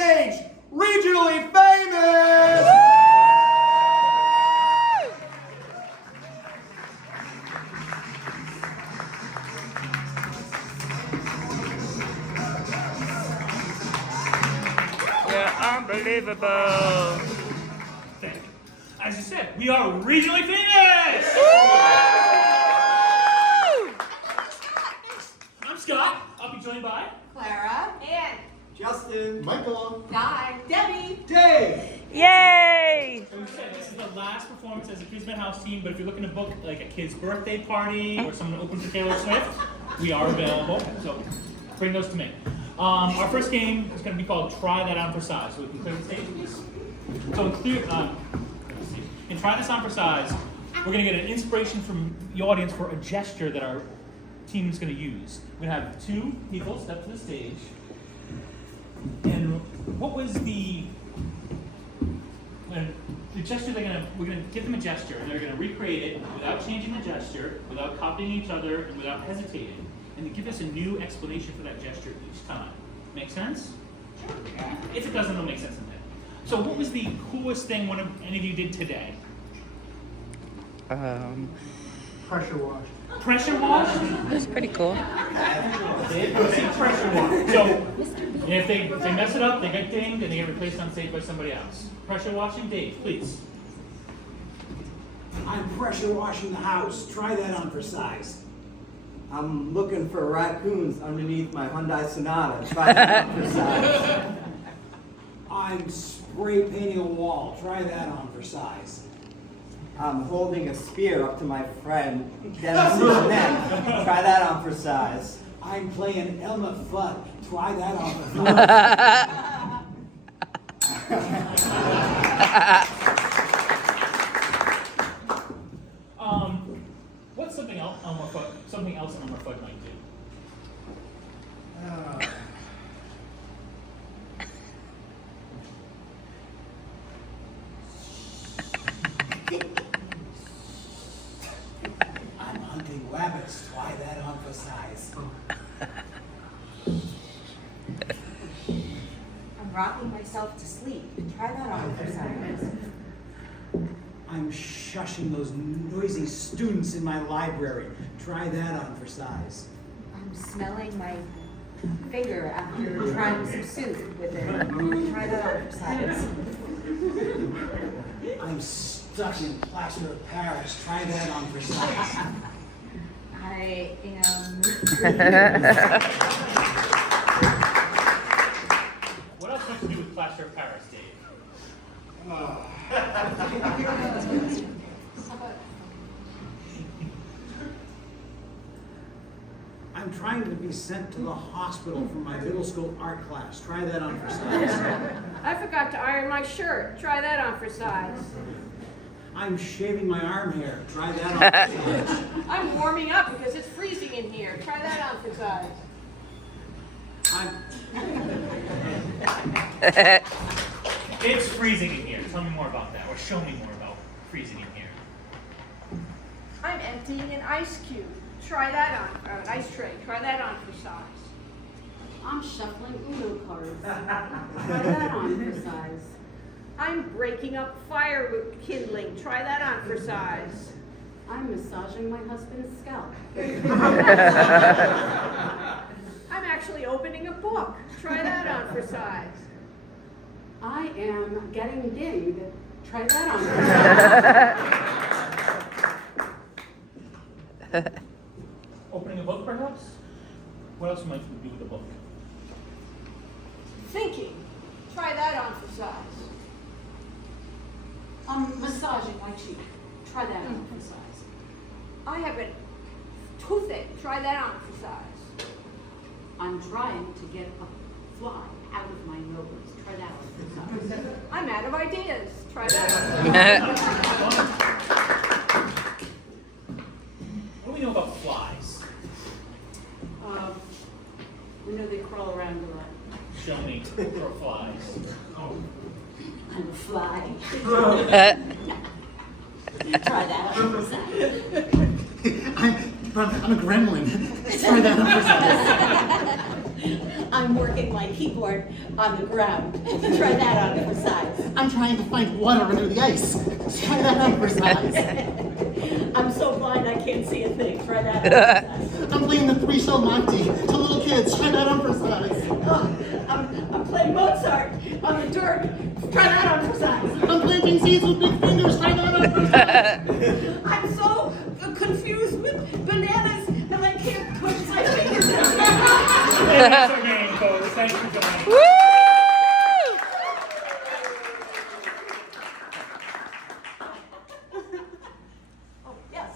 stage, regionally famous! You're unbelievable. As you said, we are regionally famous! I'm Scott. I'll be joined by Clara, Ann, Justin, Michael, Guy, Debbie, Dave. Yay! So we said this is the last performance as a Kismet House team, but if you're looking to book like a kid's birthday party or someone to open for Taylor Swift, we are available. So bring those to me. Our first game is going to be called Try That On for Size. So we can clear the stage, please. So in Try This On for Size, we're going to get an inspiration from the audience for a gesture that our team is going to use. We're going to have two people step to the stage. And what was the gesture we're gonna give them a gesture and they're gonna recreate it without changing the gesture, without copying each other, and without hesitating. And they give us a new explanation for that gesture each time. Make sense? If it doesn't, it'll make sense in there. So what was the coolest thing any of you did today? Pressure wash. Pressure wash? That's pretty cool. Go see pressure wash. So if they mess it up, they get dinged and they get replaced on stage by somebody else. Pressure washing, Dave, please. I'm pressure washing the house. Try that on for size. I'm looking for raccoons underneath my Hyundai Sonata. Try that on for size. I'm spray painting a wall. Try that on for size. I'm holding a spear up to my friend Dennis's neck. Try that on for size. I'm playing Elmer Fudd. Try that on for size. What's something else Elmer Fudd might do? I'm hunting rabbits. Try that on for size. I'm rocking myself to sleep. Try that on for size. I'm shushing those noisy students in my library. Try that on for size. I'm smelling my finger after trying some soup with it. Try that on for size. I'm stuck in plaster of Paris. Try that on for size. I am. What else has to do with plaster of Paris, Dave? I'm trying to be sent to the hospital for my middle school art class. Try that on for size. I forgot to iron my shirt. Try that on for size. I'm shaving my arm hair. Try that on for size. I'm warming up because it's freezing in here. Try that on for size. It's freezing in here. Tell me more about that, or show me more about freezing in here. I'm emptying an ice cube. Try that on, an ice tray. Try that on for size. I'm shuffling Uno cards. Try that on for size. I'm breaking up firewood kindling. Try that on for size. I'm massaging my husband's scalp. I'm actually opening a book. Try that on for size. I am getting dinged. Try that on for size. Opening a book, perhaps? What else might we do with a book? Thinking. Try that on for size. I'm massaging my cheek. Try that on for size. I have a toothache. Try that on for size. I'm trying to get a fly out of my nose. Try that on for size. I'm out of ideas. Try that on for size. What do we know about flies? We know they crawl around a lot. Show me for flies. I'm a fly. Try that on for size. I'm a gremlin. Try that on for size. I'm working my keyboard on the ground. Try that on for size. I'm trying to find water under the ice. Try that on for size. I'm so blind I can't see a thing. Try that on for size. I'm playing the 3-shell Monty to little kids. Try that on for size. Oh, I'm playing Mozart on the dirt. Try that on for size. I'm planting seeds with big fingers. Try that on for size. I'm so confused with bananas and I can't push my fingers out. And that's our game, folks. Thanks for joining. Woo! Oh, yes.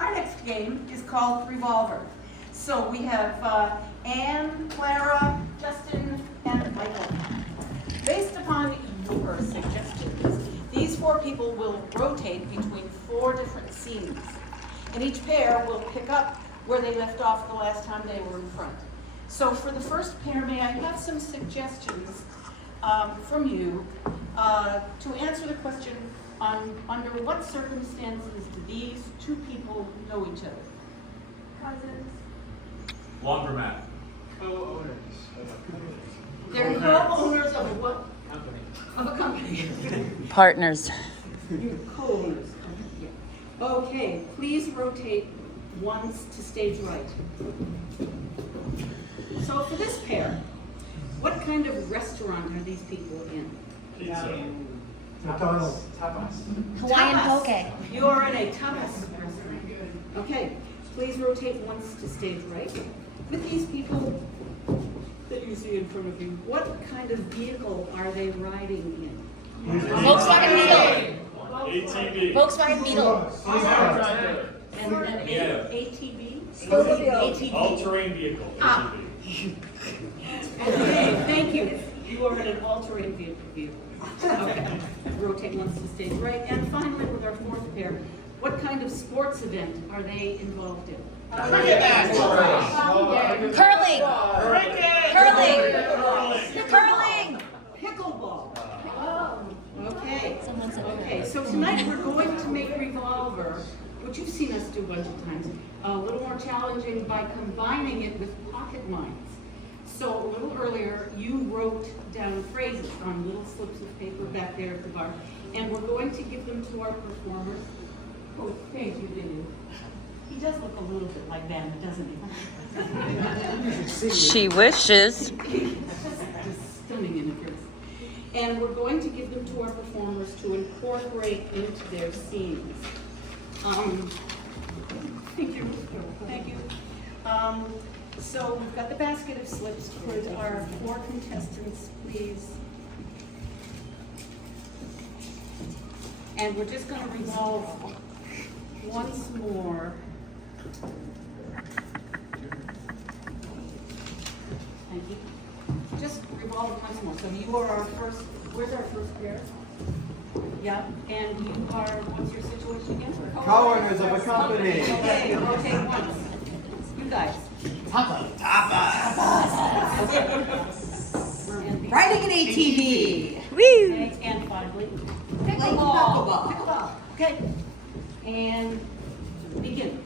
Our next game is called Revolver. So we have Anne, Clara, Justin, and Michael. Based upon your suggestions, these 4 people will rotate between 4 different scenes. And each pair will pick up where they left off the last time they were in front. So for the first pair, may I have some suggestions from you to answer the question on under what circumstances do these 2 people know each other? Cousins. Laundromat. They're co-owners of a what? Company. Of a company. Partners. You're co-owners. Yeah. Okay, please rotate once to stage right. So for this pair, what kind of restaurant are these people in? Pizza. McDonald's. Hawaiian poke. You're in a tapas restaurant. Okay, please rotate once to stage right. With these people that you see in front of you, what kind of vehicle are they riding in? Volkswagen Beetle. ATV. Volkswagen Beetle. And an Yeah. ATV? ATV. All-terrain vehicle. Ah. ATV. Okay, thank you. You are in an all-terrain vehicle. Okay, rotate once to stage right. And finally, with our 4th pair, what kind of sports event are they involved in? Curling. Curling. Pickleball. Okay. Okay, so tonight we're going to make Revolver, which you've seen us do a bunch of times, a little more challenging by combining it with pocket lines. So a little earlier, you wrote down phrases on little slips of paper back there at the bar, and we're going to give them to our performers. Oh, thank you, Vinny. He does look a little bit like Vanna, doesn't he? She wishes. Just stunning in appearance. And we're going to give them to our performers to incorporate into their scenes. Thank you. Thank you. So we've got the basket of slips. Could our 4 contestants please? And we're just going to revolve once more. Thank you. Just revolve once more. So you are our first, where's our first pair? Yeah, and you are, what's your situation again? Co-owners of a company. Okay, rotate once. You guys. Riding an ATV. Woo! Okay, and finally, Pickleball. pickleball. Okay, and begin.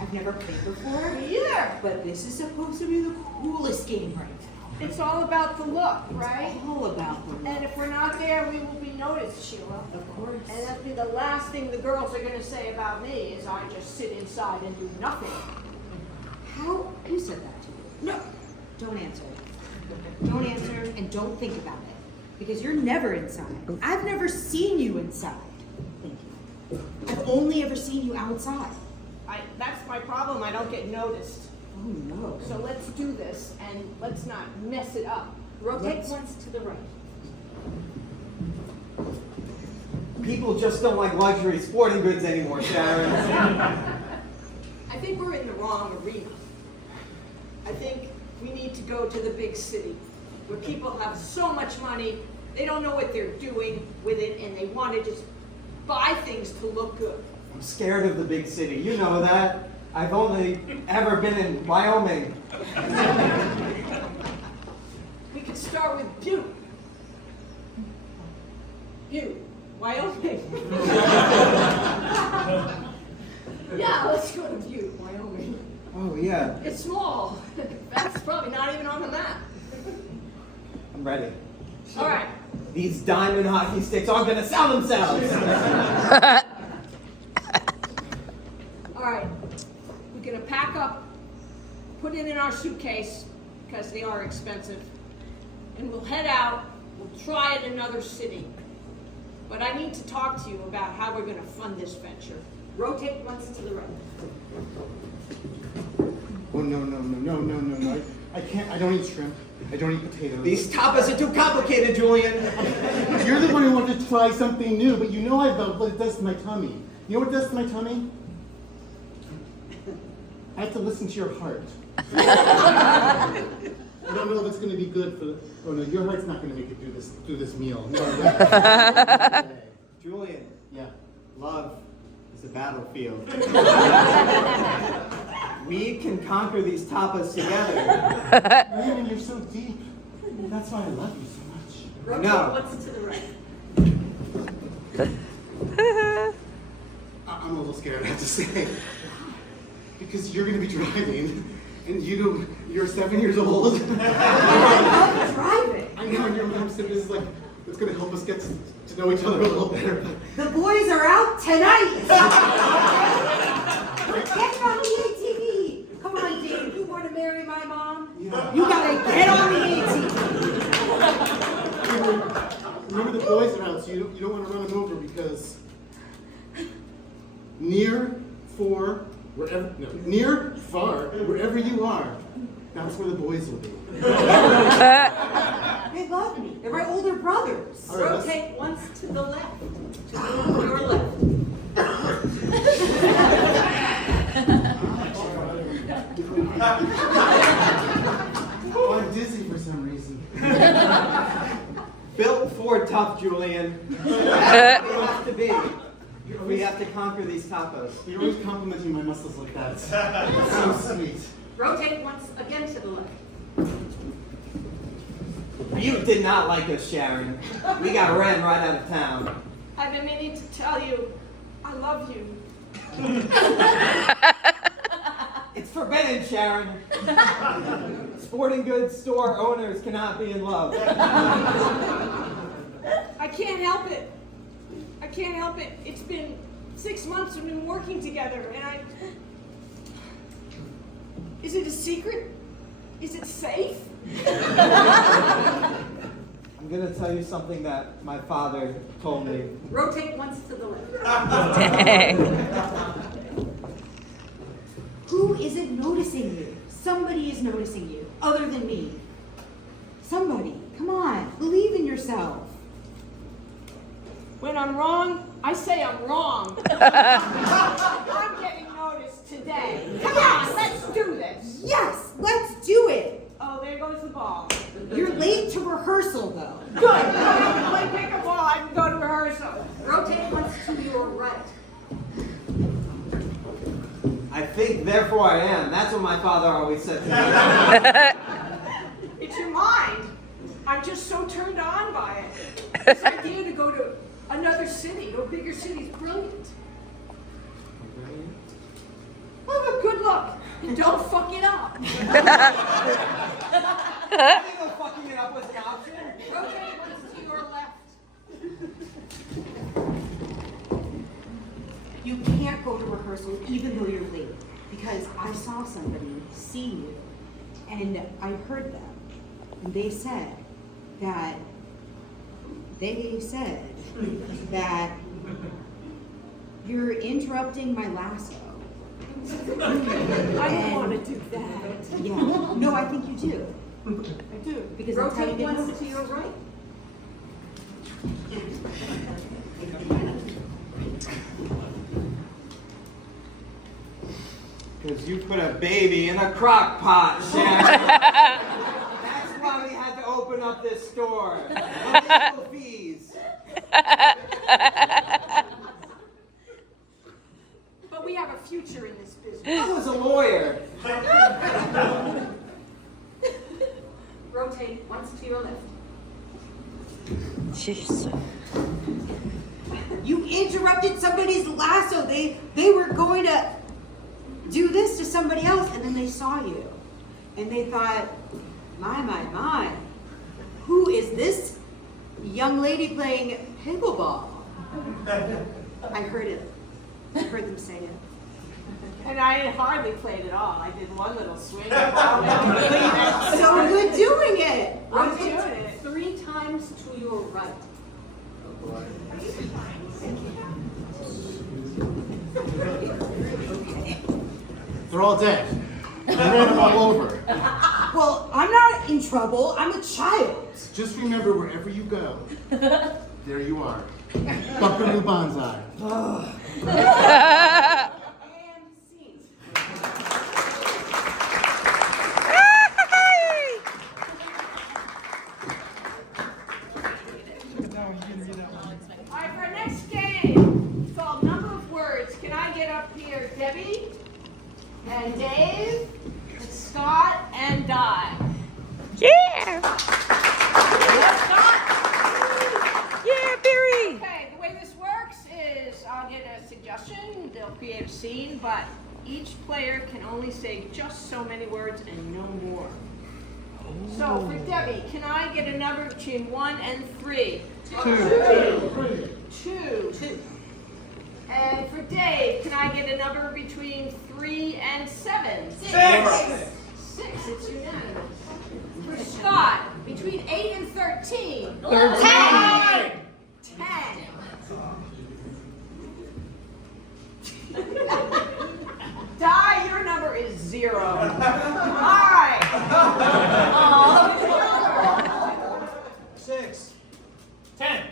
I've never played before, Me either. but this is supposed to be the coolest game right now. It's all about the look, right? All about the And if we're not there, we will be noticed, Sheila. Of course. And that'll be the last thing the girls are gonna say about me is I just sit inside and do nothing. How? Who said that to you? No. Don't answer. Don't answer and don't think about it. Because you're never inside. I've never seen you inside. Thank you. I've only ever seen you outside. That's my problem, I don't get noticed. Oh no. So let's do this and let's not mess it up. Rotate once to the right. People just don't like luxury sporting goods anymore, Sharon. I think we're in the wrong arena. I think we need to go to the big city where people have so much money, they don't know what they're doing with it and they want to just buy things to look good. I'm scared of the big city. You know that. I've only ever been in Wyoming. We could start with Butte. Butte. Wyoming. Yeah, let's go to Butte, Wyoming. Oh, yeah. It's small. That's probably not even on the map. I'm ready. All right. These diamond hockey sticks aren't gonna sell themselves. All right. We're gonna pack up, put it in our suitcase, because they are expensive, and we'll head out. We'll try it in another city. But I need to talk to you about how we're gonna fund this venture. Rotate once to the right. Oh, no. I can't, I don't eat shrimp. I don't eat potatoes. These tapas are too complicated, Julian. You're the one who wanted to try something new, but you know I love what it does to my tummy. You know what it does to my tummy? I have to listen to your heart. I don't know if it's going to be good for. Oh no, your heart's not going to make it through this meal. No. Julian, Yeah. love is a battlefield. We can conquer these tapas together. Raymond, you're so deep. That's why I love you so much. Rotate No. once to the right. I'm a little scared, I have to say. Because you're going to be driving, and you're 7 years old. Driving. I know, and your mom said this is like, it's going to help us get to know each other a little better. The boys are out tonight. Get on the ATV. Come on, Dave. You want to marry my mom? Yeah. You gotta get on the ATV. Remember the boys are out, so you don't want to run them over because near, far, wherever you are, that's where the boys will be. They love me. They're my older brothers. All right, let's- Rotate once to the left. To your left. Oh, I'm dizzy for some reason. Built for tough, Julian. That's what we have to be. We have to conquer these tapas. You're always complimenting my muscles like that. That's so sweet. Rotate once again to the left. You did not like us, Sharon. We got ran right out of town. I've been meaning to tell you, I love you. It's forbidden, Sharon. Sporting goods store owners cannot be in love. I can't help it. I can't help it. It's been 6 months we've been working together, and Is it a secret? Is it safe? I'm gonna tell you something that my father told me. Rotate once to the left. Who isn't noticing you? Somebody is noticing you, other than me. Somebody. Come on. Believe in yourself. When I'm wrong, I say I'm wrong. I'm getting noticed today. Come on, let's do this. Yes, let's do it. Oh, there goes the ball. You're late to rehearsal, though. Good. I can play pickleball. I can go to rehearsal. Rotate once to your right. I think, therefore I am. That's what my father always said to me. It's your mind. I'm just so turned on by it. This idea to go to another city, or a bigger city, is brilliant. Well, but good luck. And don't fuck it up. I think I'm fucking it up was an option. Rotate once to your left. You can't go to rehearsal even though you're late, because I saw somebody see you, and I heard them, and they said that you're interrupting my lasso. I don't want to do that. Yeah. No, I think you do. I do. Because that's how you Rotate get once noticed. to your right. Because you put a baby in a crock pot, Sharon. That's why we had to open up this store. No legal fees. But we have a future in this business. I was a lawyer. Rotate once to your left. Jeez. You interrupted somebody's lasso. They were going to do this to somebody else, and then they saw you. And they thought, my, who is this young lady playing pickleball? I heard it. I heard them say it. And I hardly played at all. I did one little swing. So good doing it. I'm doing it. 3 times to your right. They're all dead. I ran them all over. Well, I'm not in trouble. I'm a child. Just remember, wherever you go, there you are. Buckaroo Banzai. And scene. All right, for our next game, it's called Number of Words. Can I get up here, Debbie, and Dave, and Scott, and Di? Yeah! Yes, Scott? Yeah, Barry! Okay, the way this works is I'll get a suggestion, they'll create a scene, but each player can only say just so many words and no more. So for Debbie, can I get a number between 1 and 3? 2. And for Dave, can I get a number between 3 and 7? 6. It's unanimous. For Scott, between 8 and 13. 10. Di, your number is 0. All right. 6. 10.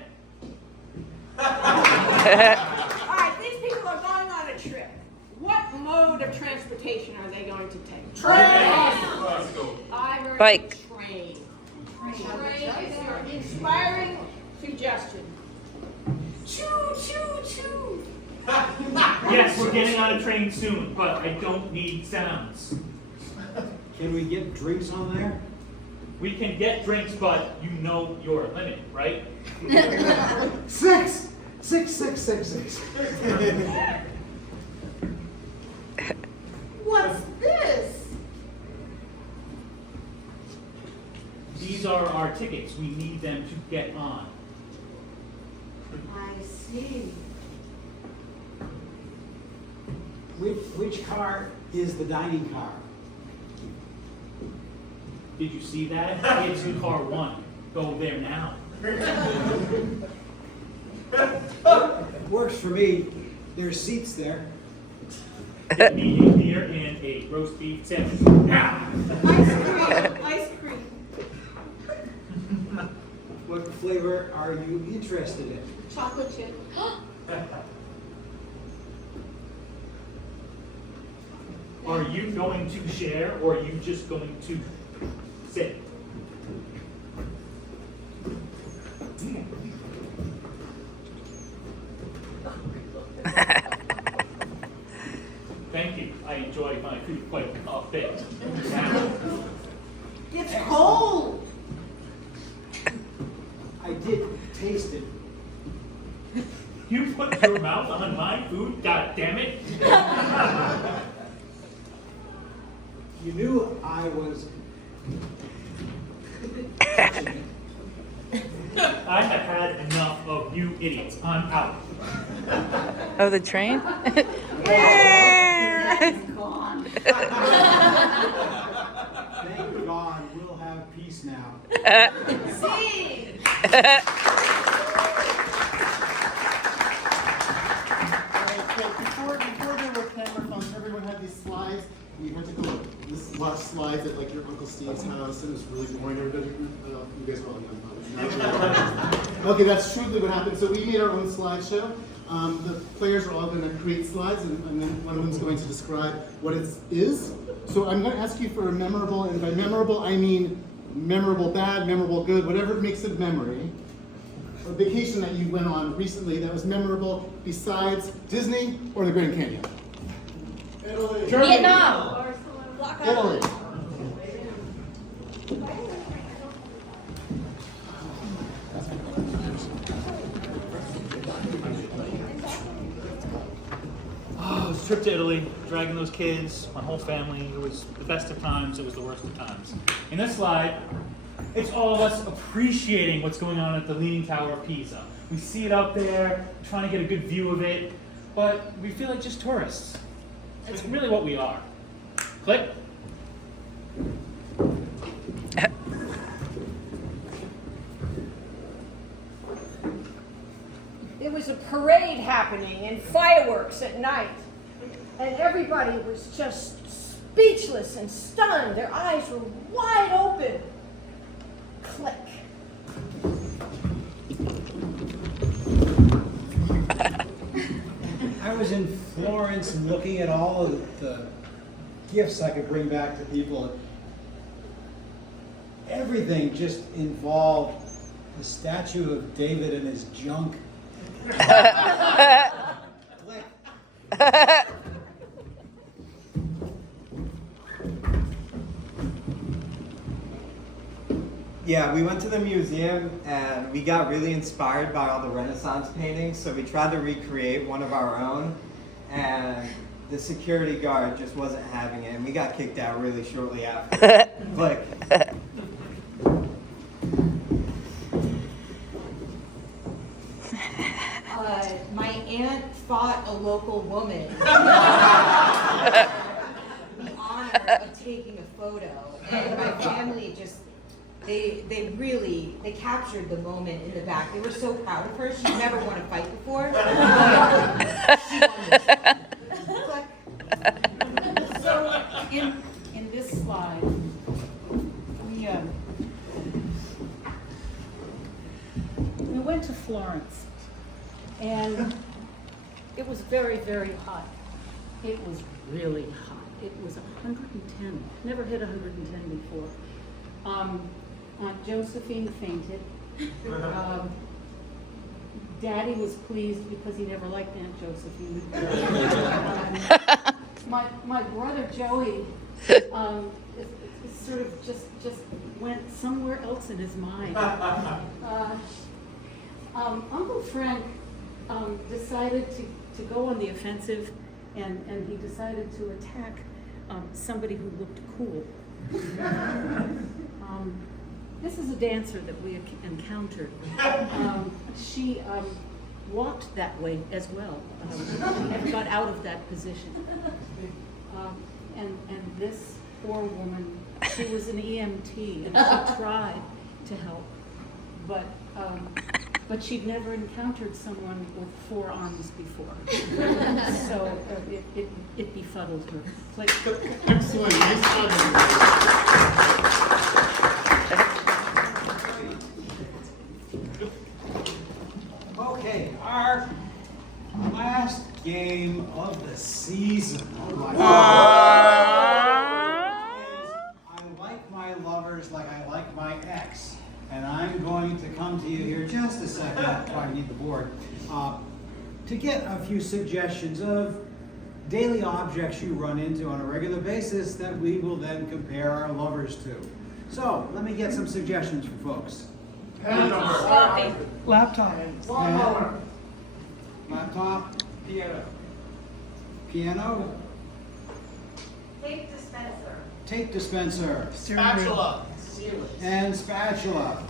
All right, these people are going on a trip. What mode of transportation are they going to take? Let's go. I heard Bike. train. Train is your inspiring suggestion. Choo, choo, choo. Yes, we're getting on a train soon, but I don't need sounds. Can we get drinks on there? We can get drinks, but you know your limit, right? 6. What's this? These are our tickets. We need them to get on. I see. Which car is the dining car? Did you see that? It's in car 1. Go there now. Works for me. There's seats there. Get me a beer and a roast beef sandwich. Now! Ice cream. What flavor are you interested in? Chocolate chip. Are you going to share, or are you just going to sit? Thank you. I enjoy my food quite a bit. It's cold. I did taste it. You put your mouth on my food? God damn it! You knew I was. I have had enough of you idiots. I'm out. Oh, the train? Gone. Thank God we'll have peace now. See. Before there were camera phones, everyone had these slides. We went to go watch slides at like your Uncle Steve's house, and it was really boring. Everybody, you guys were all young. Okay, that's truly what happened. So we made our own slideshow. The players are all going to create slides, and then one of them is going to describe what it is. So I'm going to ask you for a memorable, and by memorable I mean memorable bad, memorable good, whatever makes it memory. A vacation that you went on recently that was memorable besides Disney or the Grand Canyon. Italy. Germany. Vietnam. Italy. trip to Italy, dragging those kids, my whole family. It was the best of times, it was the worst of times. In this slide, it's all of us appreciating what's going on at the Leaning Tower of Pisa. We see it out there, trying to get a good view of it, but we feel like just tourists. It's really what we are. Click. There was a parade happening and fireworks at night. And everybody was just speechless and stunned. Their eyes were wide open. Click. I was in Florence looking at all of the gifts I could bring back to people. Everything just involved the statue of David and his junk. Click. Yeah, we went to the museum and we got really inspired by all the Renaissance paintings, so we tried to recreate one of our own, and the security guard just wasn't having it, and we got kicked out really shortly after. Click. My aunt fought a local woman in the honor of taking a photo, and my family just, they captured the moment in the back. They were so proud of her. She's never won a fight before. She won this. So in this slide, we went to Florence, and it was very, very hot. It was really hot. It was 110. Never hit 110 before. Aunt Josephine fainted. Daddy was pleased because he never liked Aunt Josephine. My brother Joey sort of just went somewhere else in his mind. Uncle Frank decided to go on the offensive, and he decided to attack somebody who looked cool. This is a dancer that we encountered. She walked that way as well, and got out of that position. And this poor woman, she was an EMT, and she tried to help, but she'd never encountered someone with 4 arms before. So it befuddled her. Excellent. Nice job. Okay, our last game of the season. Oh my God. I like my lovers like I like my ex. And I'm going to come to you here in just a second, I need the board, to get a few suggestions of daily objects you run into on a regular basis that we will then compare our lovers to. So, let me get some suggestions for folks. Laptop. Pen. Laptop. Piano. Piano. Tape dispenser. Tape dispenser. Spatula. And spatula.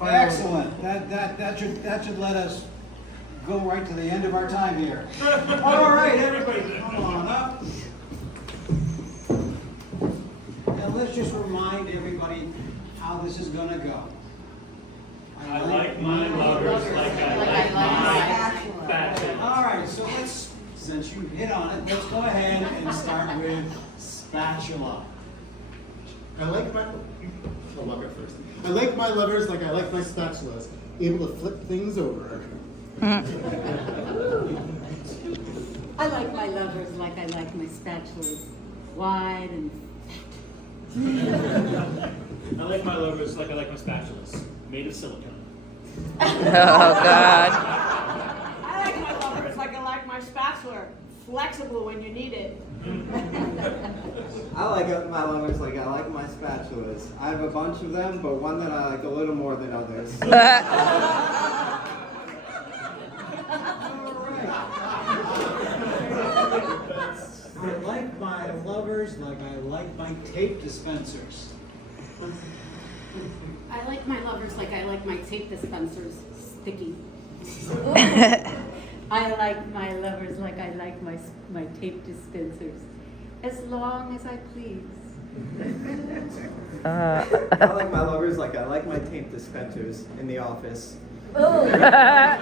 Excellent. That should let us go right to the end of our time here. All right, everybody, come on up. Now let's just remind everybody how this is going to go. I like my lovers like I like my spatula. All right, so since you hit on it, let's go ahead and start with spatula. I like my. I'll love it first. I like my lovers like I like my spatulas, able to flip things over. I like my lovers like I like my spatulas, wide and I like my lovers like I like my spatulas, made of silicone. Oh, God. I like my lovers like I like my spatula, flexible when you need it. I like my lovers like I like my spatulas. I have a bunch of them, but one that I like a little more than others. All right. like my lovers like I like my tape dispensers. I like my lovers like I like my tape dispensers, sticky. I like my lovers like I like my tape dispensers, as long as I please. I like my lovers like I like my tape dispensers in the office. I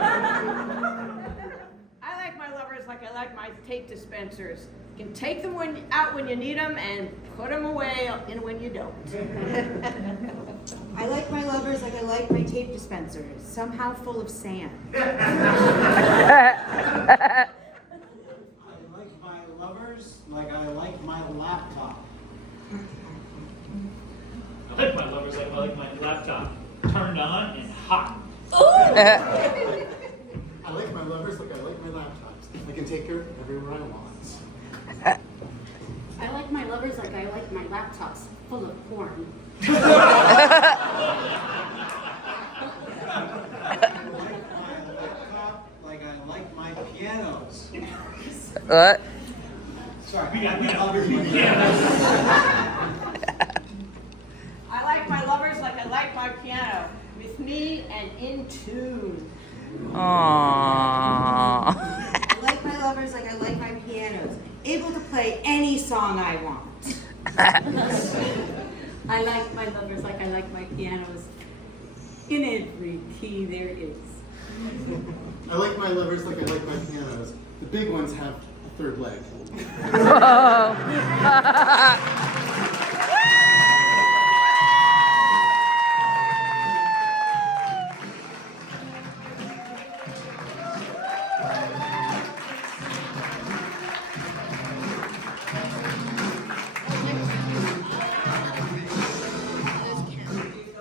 like my lovers like I like my tape dispensers. You can take them out when you need them and put them away when you don't. I like my lovers like I like my tape dispensers, somehow full of sand. I like my lovers like I like my laptop. I like my lovers like I like my laptop. Turned on and hot. I like my lovers like I like my laptops. I can take her everywhere I want. I like my lovers like I like my laptops, full of porn. I like my laptop like I like my pianos. What? Sorry, We got my lovers like I like my lovers like I like my piano, with me and in tune. Aww. I like my lovers like I like my pianos, able to play any song I want. I like my lovers like I like my pianos, in every key there is. I like my lovers like I like my pianos. The big ones have a third leg.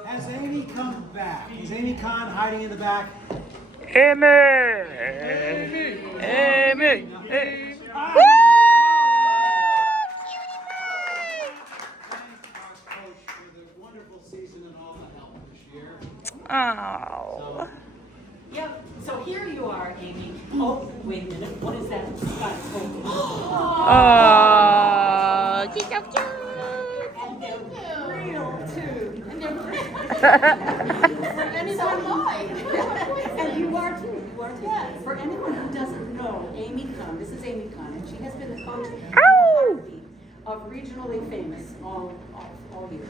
Has Amy come back? Is Amy Khan hiding in the back? Amy! Amy! Thank our coach for the wonderful season and all the help this year. Oh. Yep, so here you are, Amy. Oh, wait a minute, what is that? Scott spoken. Oh, she's so cute. And they're real too. And they're real. For anyone and you are too. You are too. For anyone who doesn't know, Amy Khan, this is Amy Khan, and she has been the coach of Regionally Famous all year.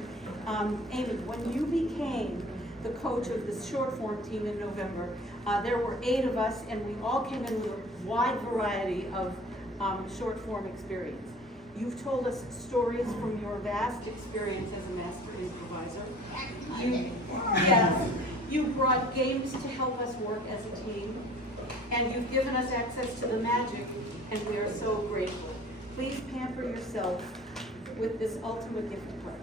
Amy, when you became the coach of the short form team in November, there were 8 of us, and we all came in with a wide variety of short form experience. You've told us stories from your vast experience as a master improviser. You brought games to help us work as a team, and you've given us access to the magic, and we are so grateful. Please pamper yourself with this ultimate gift of prayer.